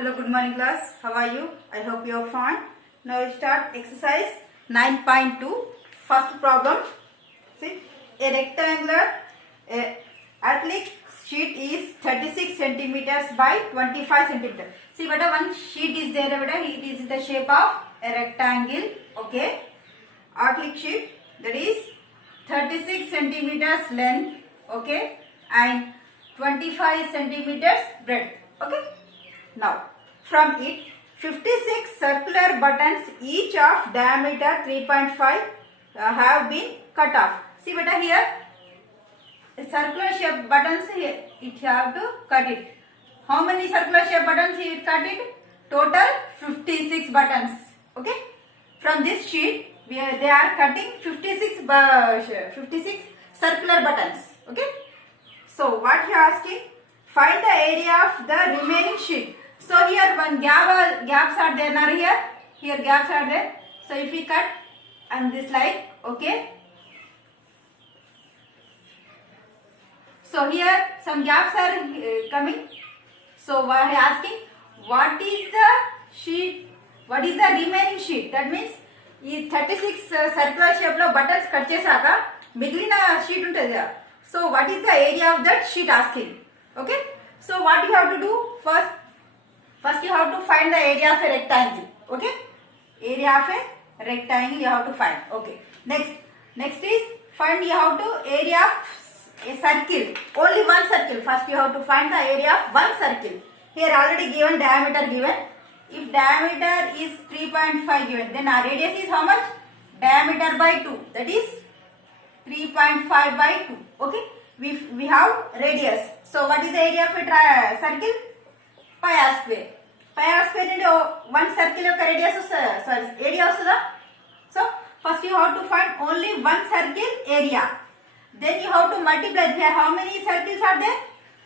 Hello, good morning class. How are you? I hope you are fine. Now we start exercise 9.2. First problem. See, a rectangular acrylic sheet is 36 centimeters by 25 centimeters. See, beta, one sheet is there. Beta, it is in the shape of a rectangle. Okay, acrylic sheet that is 36 centimeters length. Okay, and 25 centimeters breadth. Okay. Now, from it, 56 circular buttons, each of diameter 3.5 have been cut off. See beta here, circular shape buttons, it have to cut it. How many circular shape buttons it cut it? Total 56 buttons. Okay. From this sheet, they are cutting 56 circular buttons. Okay. So, what you are asking? Find the area of the remaining sheet. So here one gaps are there, not here. Here gaps are there. So if we cut and this line, okay. So here some gaps are coming. So we are asking, what is the sheet? What is the remaining sheet? That means ఈ 36 circular shape లో buttons cut చేసాక మిగిలిన sheet ఉంటుంది కదా. So what is the area of that sheet asking? Okay. So what you have to do first you have to find the area of a rectangle. Okay, area of a rectangle you have to find. Okay, next is find you have to area of a circle, only one circle. First you have to find the area of one circle. Here already given diameter given. If diameter is 3.5 given, then our radius is how much? Diameter by 2, that is 3.5 by 2. Okay, we have radius. So what is the area of a circle? Pi r square. Pi r square into one circle of radius area vastada. So first you have to find only one circle area. Then you have to multiply. Here how many circles are there?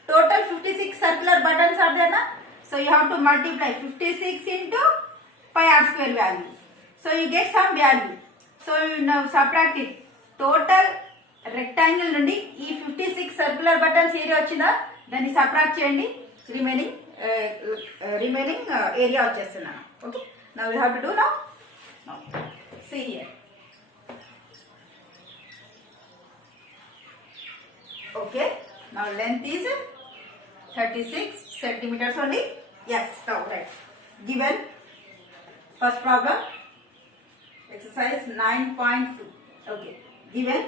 Total 56 circular buttons are there na? So you have to multiply 56 into pi r square value. So you get some value. So you now subtract it. Total rectangle నుండి ఈ 56 circular buttons area వచ్చిందా, దాన్ని subtract చేయండి. remaining area వచ్చేస్తున్నాను. Okay, now we have to do now see here. Okay, now length is 36 centimeters only. Yes, now right. Given first problem exercise 9.2. Okay, given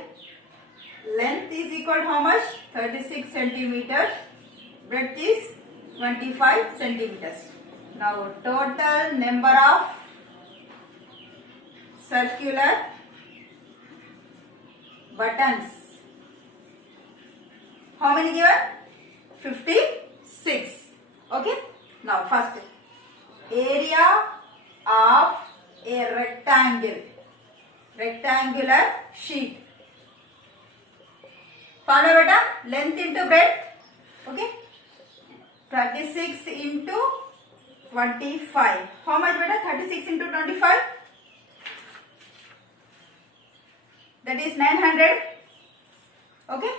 length is equal to how much? 36 centimeters. Breadth is 25 centimeters. Now total number of circular buttons. How many given? 56. Okay. Now first area of a rectangular sheet. Follow beta, length into breadth. Okay. 36 into 25. How much beta? 36 into 25. That is 900. Okay.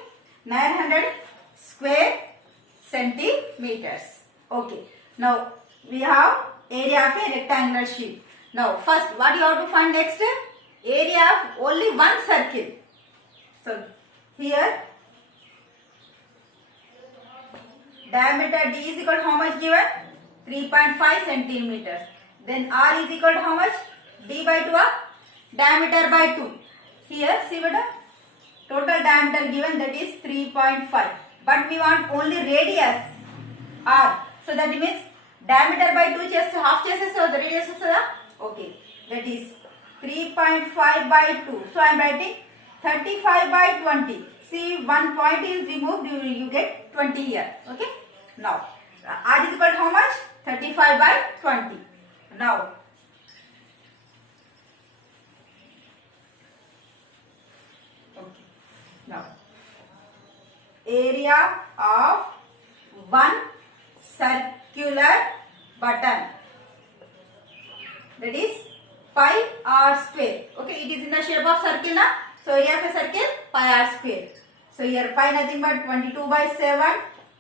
900 square centimeters. Okay. Now we have area of a rectangular sheet. Now first what you have to find next? Area of only one circle. So here diameter D is equal to how much given? 3.5 centimeters. Then R is equal to how much? D by 2 or diameter by 2. Here see beta, total diameter given, that is 3.5. But we want only radius R. So that means diameter by 2 half chases, so the radius is okay. That is 3.5 by 2. So I am writing 35 by 20. See, one point is removed, you get 20 here. Okay. Now R is equal to how much? 35 by 20. Now okay. Now area of one circular button, that is pi r square. Okay, it is in the shape of circle na. So area of a circle pi r square. So here pi nothing but 22 by 7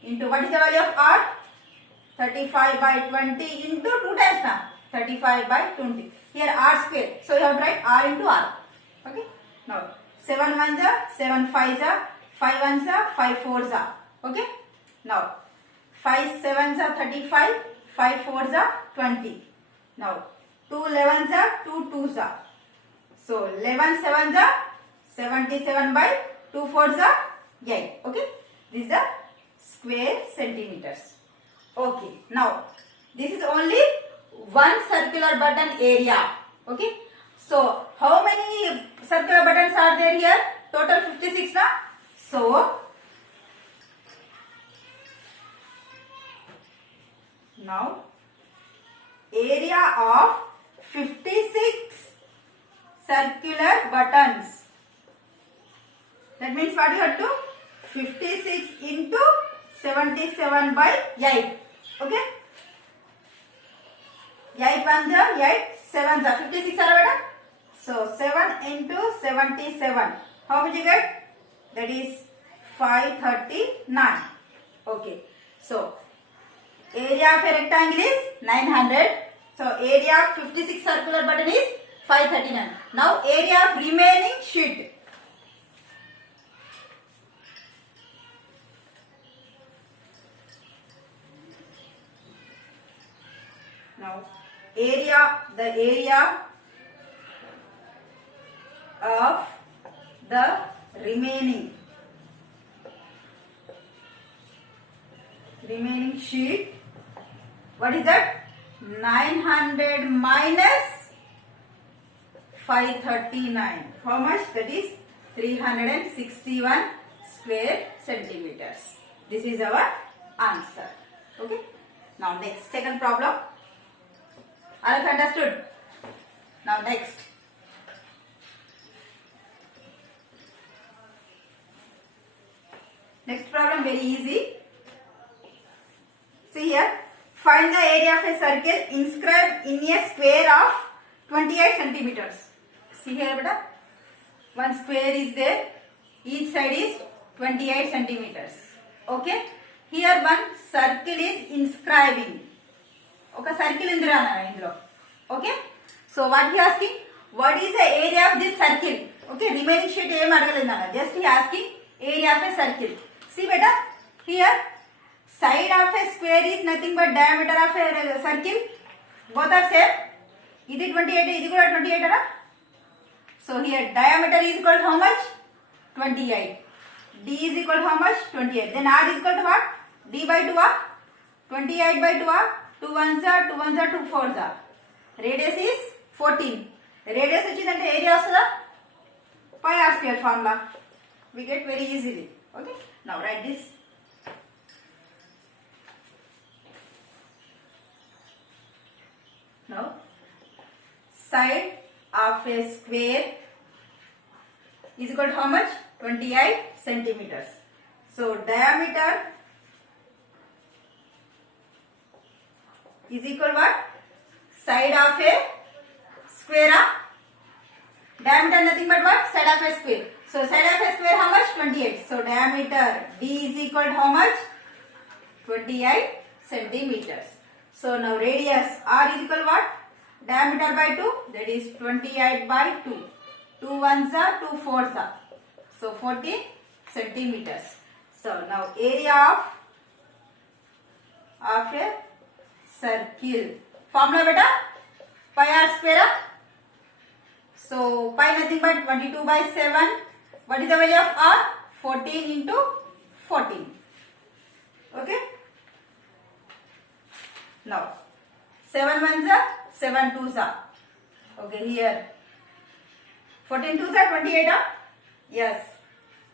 into what is the value of r? 35 by 20 into 2 times now. 35 by 20. Here r square. So you have to write r into r. Okay. Now 7 ones are 7 fives are 5 ones are 5 fours are. Okay. Now 5 sevens are 35. 5 fours are 20. Now 2 11s are 2 twos are. So 11 sevens are 77 by 2 fours are 8. Okay. This is the square centimeters. Okay. Now this is only one circular button area. Okay. So how many circular buttons are there here? Total 56 now. So now area of 56 circular buttons. That means what you have to 56 into 77 by 8. Okay. 8 ones are 8, 7s are 56 are better. So 7 into 77. How much you get? That is 539. Okay. So area of a rectangle is 900. So area of 56 circular button is 539. Now area of remaining sheet. Now the area of the remaining sheet, what is that? 900 minus 539. How much? That is 361 square centimeters. This is our answer. Okay. Now next, second problem. All of you understood? Now next. Next problem very easy. See here. Find the area of a circle inscribed in a square of 28 centimeters. See here, beta. One square is there. Each side is 28 centimeters. Okay. Here one circle is inscribing. Okay, circle in the okay. So what he asking? What is the area of this circle? Okay, remaining sheet just he asking area of a circle. See beta, here side of a square is nothing but diameter of a circle. Both are same. Is it 28? Is it 28? So here diameter is equal to how much? 28. D is equal to how much? 28. Then R is equal to what? D by 2 are 28 by 2 are 2 ones are 2 ones are 2 fours are. Radius is 14. Radius which is the area of the pi r square formula. We get very easily. Okay. Now write this. Now side of a square is equal to how much? 28 centimeters. So diameter is equal what? Side of a square. Diameter nothing but what? Side of a square. So side of a square how much? 28. So diameter D is equal to how much? 28 centimeters. So now radius R is equal to what? Diameter by 2. That is 28 by 2. 2 ones are 2 fours are. So 14 centimeters. So now area of a circle. Formula beta? Pi r square. So pi nothing but 22 by 7. What is the value of r? 14 into 14. Okay. Now 7 ones are 7 twos are. Okay, here 14 twos are 28 are. Yes.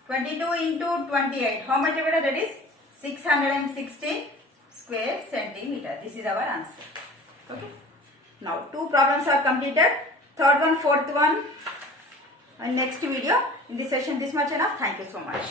22 into 28. How much beta? That is 616 square centimeter. This is our answer. Okay. Now 2 problems are completed. Third one, fourth one, and next video. In this session, this much enough. Thank you so much.